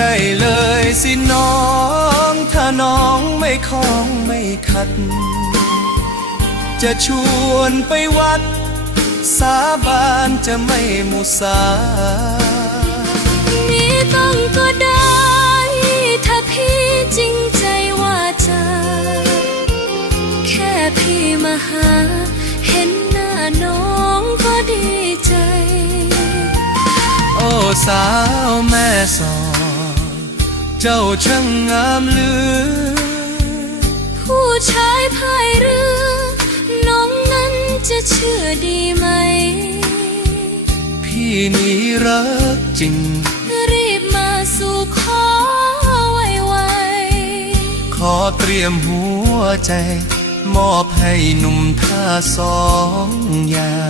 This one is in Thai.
ได้เลยสิน้อง ถ้าน้องไม่คล้องไม่ขัด จะชวนไปวัด สาบานจะไม่มุสานี่ต้องก็ได้ ถ้าพี่จริงใจว่าจะแค่พี่มาหา เห็นหน้าน้องก็ดีใจ โอ้สาวแม่สอน เจ้าช่างงามเหลือ ผู้ชายพายเรือ น้องนั้นจะเชื่อดีไหม พี่นี่รักจริง รีบมาสู่ขอไวขอเตรียมหัวใจ มอบให้หนุ่มท่าสองอย่าง